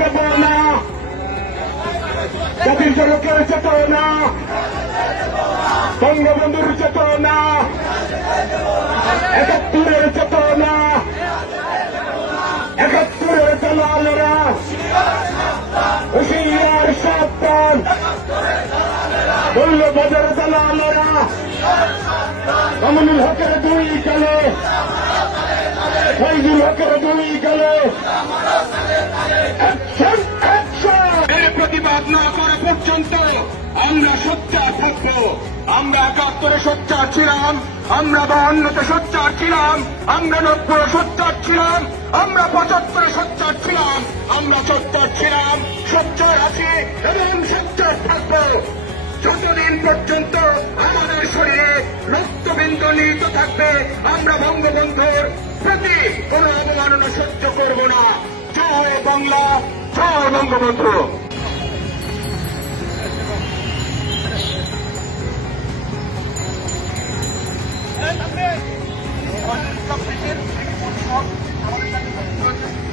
দেব না, জাতির জনকের চেতনা, বঙ্গবন্ধুর চেতনা, ৭১-এর চেতনা, ৭১-এর দালালেরা হুঁশিয়ার সাবধান, মূল্যবাজার দালালেরা মামুনুল হকের দুই গেলে, ফয়জুল হকের দুই গেলে এর প্রতিবাদ না করা পর্যন্ত আমরা সোচ্চার থাকব। আমরা ৭১-এ সোচ্চার ছিলাম, আমরা ৫২-তে সোচ্চার ছিলাম, আমরা ৯০-এ সোচ্চার ছিলাম, আমরা ৭৫-এ সোচ্চার ছিলাম, আমরা সোচ্চার ছিলাম, সোচ্চার আছি এবং সোচ্চার থাকব যতদিন পর্যন্ত আমাদের শরীরে রক্তবিন্দু নিহিত থাকবে। আমরা বঙ্গবন্ধুর প্রতি কোন অবমাননা সহ্য করব না। জয় বাংলা, জয় বঙ্গবন্ধু। আমাদের